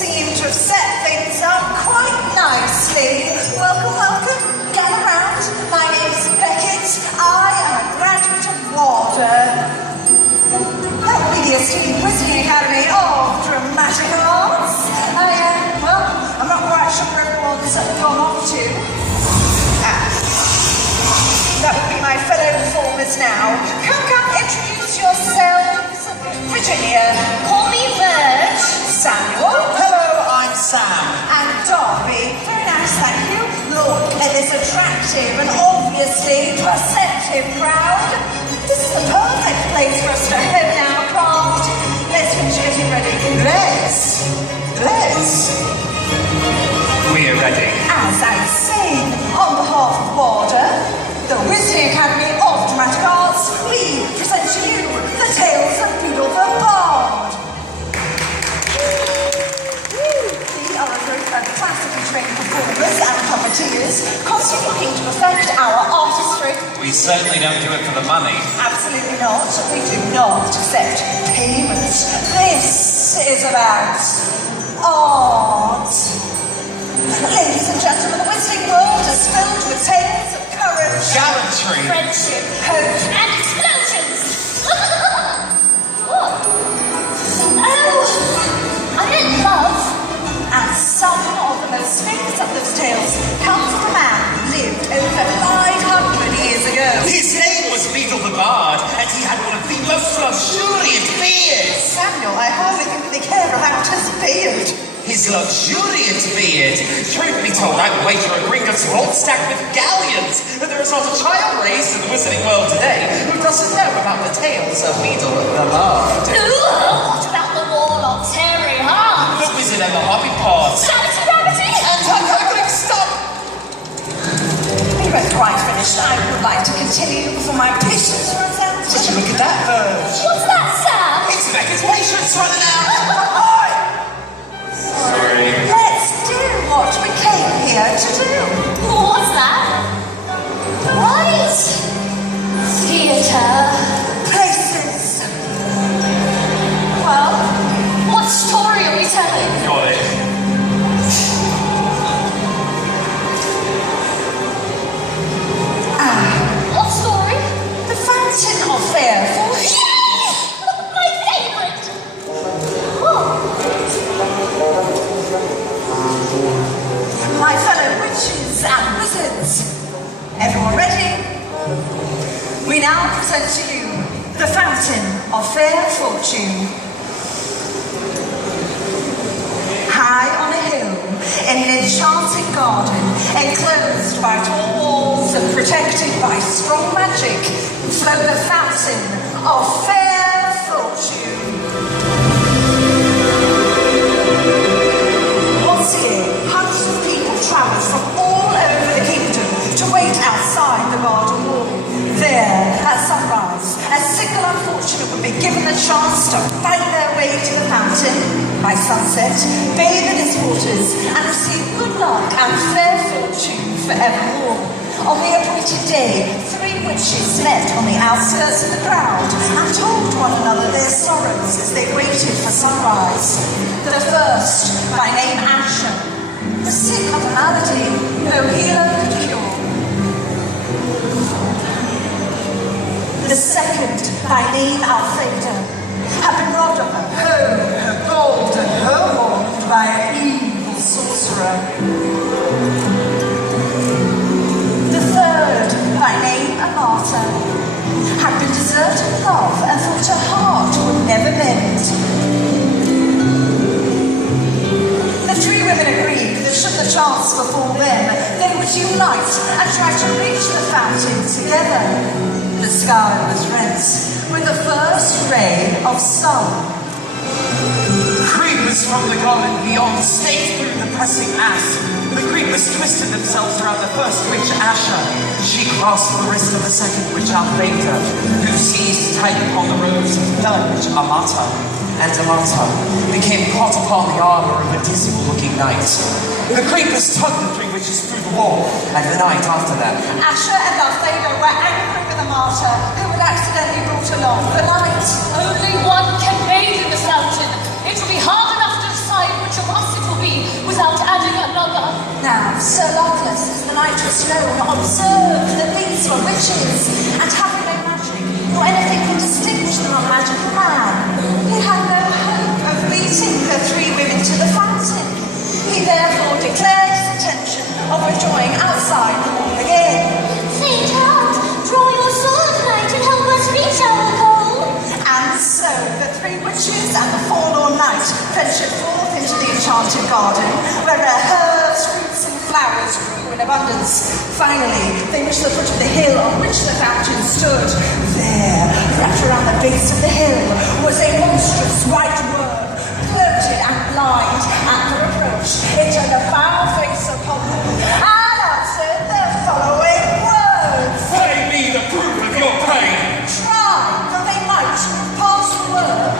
seem to have set things up quite nicely. Welcome, welcome. Gather round. My name's Beckett. I am a graduate of Warder. That would be the esteemed Wizarding Academy of Dramatic Arts. Well, I'm not quite sure where everyone's gone off to. That would be my fellow performers now. Come, introduce yourselves. Virginia. Call me Verge. Samuel. Hello, I'm Sam. And Darby. Very nice, thank you. Look at this attractive and obviously perceptive crowd. This is the perfect place for us to hone our craft. Let's finish getting ready. Let's. We're ready. As I say, on behalf of Warder, the Wizarding Academy of Dramatic Arts, we present to you the tales of Beedle the Bard. We are a group of classically trained performers and puppeteers, constantly looking to perfect our artistry. We certainly don't do it for the money. Absolutely not. We do not accept payments. This is about art. Ladies and gentlemen, the wizarding world is filled with tales of courage, Gallantry, Friendship. hope, And explosions. What? Oh, I meant love. and some of the most famous of those tales come from a man who lived over 500 years ago. His name was Beedle the Bard, and he had one of the most luxuriant beards. Samuel, I hardly think they care about his beard. His luxuriant beard. Truth be told, I would wager a Gringotts vault stacked with galleons that there is not a child raised in the wizarding world today who doesn't know about the tales of Beedle the Bard. Ooh, what about the Warlock Terry Hart? The wizard and the hobby pods. Sanity Gravity? And stop! Are you both quite finished? I would like to continue for my patience runs out. Would you look at that, Verge? What's that, Sam? It's Becca's patience running out! Sorry. Let's do what we came here to do. What's that? Right. Theatre. Places. Well, what story are we telling? Got it. What story? The Fountain of Fair Fortune. My favourite. Oh. My fellow witches and wizards. Everyone ready? We now present to you the Fountain of Fair Fortune. High on a hill, in an enchanting garden, enclosed by tall walls and protected by strong magic, flowed the Fountain of Fair Fortune. Once a year, hundreds of people travelled from all over the kingdom to wait outside the garden wall. There, at sunrise, a single unfortunate would be given the chance to find their way to the fountain. By sunset, bathe in its waters and receive good luck and fair fortune forevermore. On the appointed day, 3 witches met on the outskirts of the crowd and told one another their sorrows as they waited for sunrise. The first, by name Asher, the sick of a malady no healer could cure. The second, by name Alfreda, had been robbed of her home, her gold, and her wand by an evil sorcerer. The third, by name Amata, had been deserted in love and thought her heart would never mend. The 3 women agreed that should the chance befall them, they would unite and try to reach the fountain together. The sky was rent with the first ray of sun. Creepers from the garden beyond staked through the pressing ass. The creepers twisted themselves around the first witch, Asher. She grasped the wrist of the second witch, Alfreda, who seized tight upon the robes of the third witch, Amata. And Amata became caught upon the armour of a dismal-looking knight. The creepers tugged the 3 witches through the wall, and the night after that. Asher and Alfreda were angry with Amata, who had accidentally brought along the light. Only one can bathe in the fountain. It will be hard enough to decide which of us night was known, observed that these were witches, and having no magic, nor anything to distinguish them from a magical man, he had no hope of beating the three women to the fountain. He therefore declared his intention of withdrawing outside the wall again. Say, child, draw your sword, knight, and help us reach our goal. And so the three witches and the forlorn knight ventured forth into the enchanted garden, where herbs, fruits, and flowers grew in abundance. Finally, they reached the foot of the hill on which the fountain stood. There, wrapped around the base of the hill, was a monstrous white worm, bloated and blind. At their approach, it turned a foul face upon them, and uttered the following words. Pay me the fruit of your pain. Try, though they might, pass the worm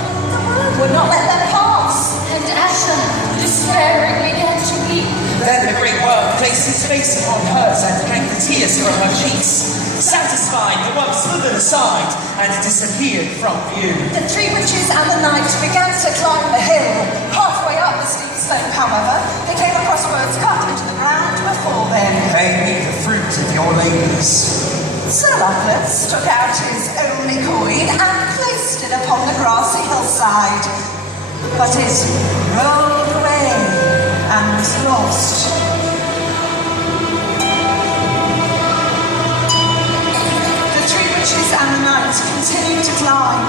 would not let them pass. And Asher, despairing, began to weep. Then the great worm placed his face upon hers and drank the tears from her cheeks. Satisfied, the worm slithered aside and disappeared from view. The three witches and the knight began to climb the hill. Halfway up the steep slope, however, they came across words cut into the ground before them. Pay me the fruit of your labours. Sir Lovelace took out his only coin and placed it upon the grassy hillside. But it rolled away and was lost. The three witches and the knight continued to climb,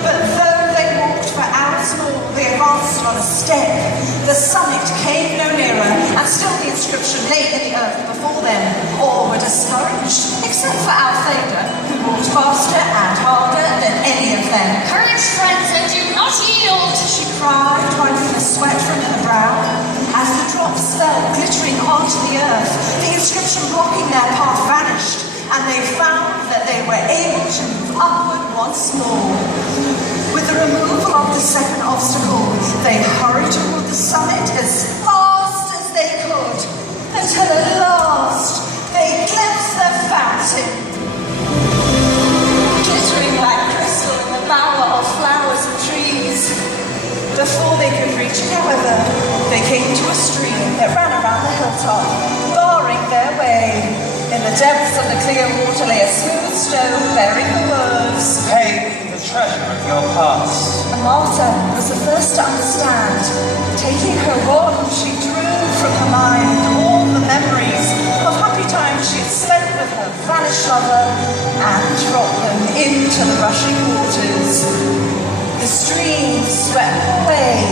but though they walked for hours more, they advanced not a step. The summit came no nearer, and still the inscription lay in the earth before them. All were discouraged, except for Altheda, who walked faster and harder than any of them. Courage, friends, and do not yield. She cried, wiping the sweat from her brow. As the drops fell glittering onto the earth, the inscription blocking their path vanished, and they found that they were able to move upward once more. With the removal of the second obstacle, they hurried toward the summit as fast as they could, until at last they glimpsed the fountain, glittering like crystal in the bower of flowers and trees. Before they could reach it, however, they came to a stream that ran around the hilltop, barring their way. In the depths of the clear water lay a smooth stone bearing the words, Pay me the treasure of your past. Martha was the first to understand. Taking her wand, she drew from her mind all the memories of happy times she had spent with her vanished lover and dropped them into the rushing waters. The stream swept away,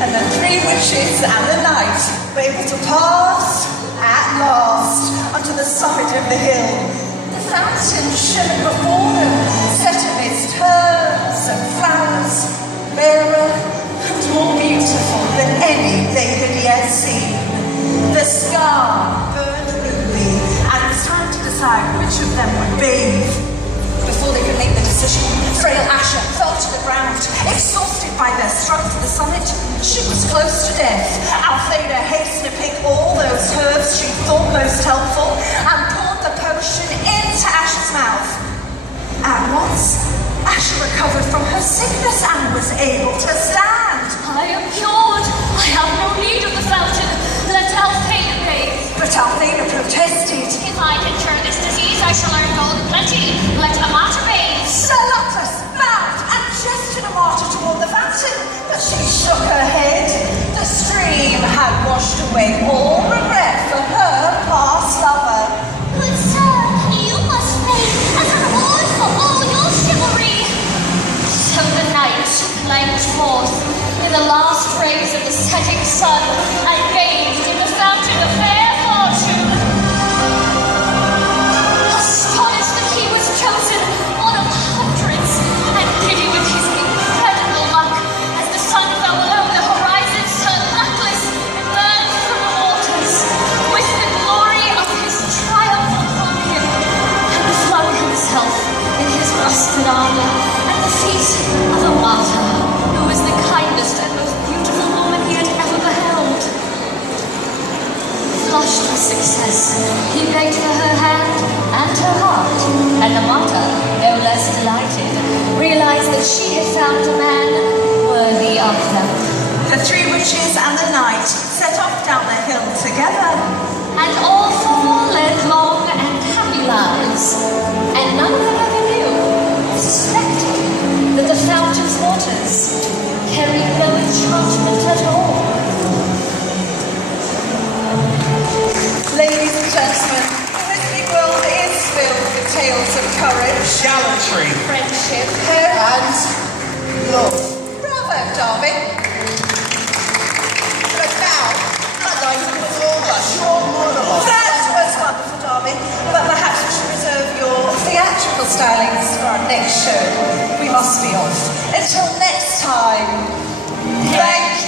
and the three witches and the knight were able to pass at last onto the summit of the hill. The fountain shimmered before them, set amidst herbs and flowers, rarer and more beautiful than any they had yet seen. The sky burned ruby, and it was time to decide which of them would bathe. Before they could make the decision, frail Asher fell to the ground, exhausted by their struggle to the summit. She was close to death. Altheda hastened to pick all those herbs she thought most helpful and poured the potion into Asher's mouth. At once, Asher recovered from her sickness and was able to stand. I am cured. I have no need of the fountain. Let Althea bathe. But Altheda protested. If I can cure this disease, I shall earn gold plenty. Let Amata bathe. Sir Luckless bowed and gestured Amata toward the fountain, but she shook her head. The stream had washed away all regret for her past lover. Good sir, you must bathe as a reward for all your chivalry. So the knight climbed forth in the last rays of the setting sun and bathed in the fountain of fair fortune. Astonished that he was chosen one of hundreds, and giddy with his incredible luck, as the sun fell below the horizon, Sir Luckless emerged from the waters with the glory of his triumph upon him, and flung himself in his rusted armor at the feet of Amata, who was the kindest and most beautiful woman he had ever beheld. Flushed with success, he begged for her hand and her heart, and Amata, no less delighted, realized that she had found a man worthy of them. The three witches and the knight set off down the hill together. And all four tales of courage, Gallantry. Friendship. and love. Bravo, Darby. But now, I'd like to perform a short monologue. That was wonderful, Darby, but perhaps we should reserve your theatrical stylings for our next show. We must be off. Until next time, thank you.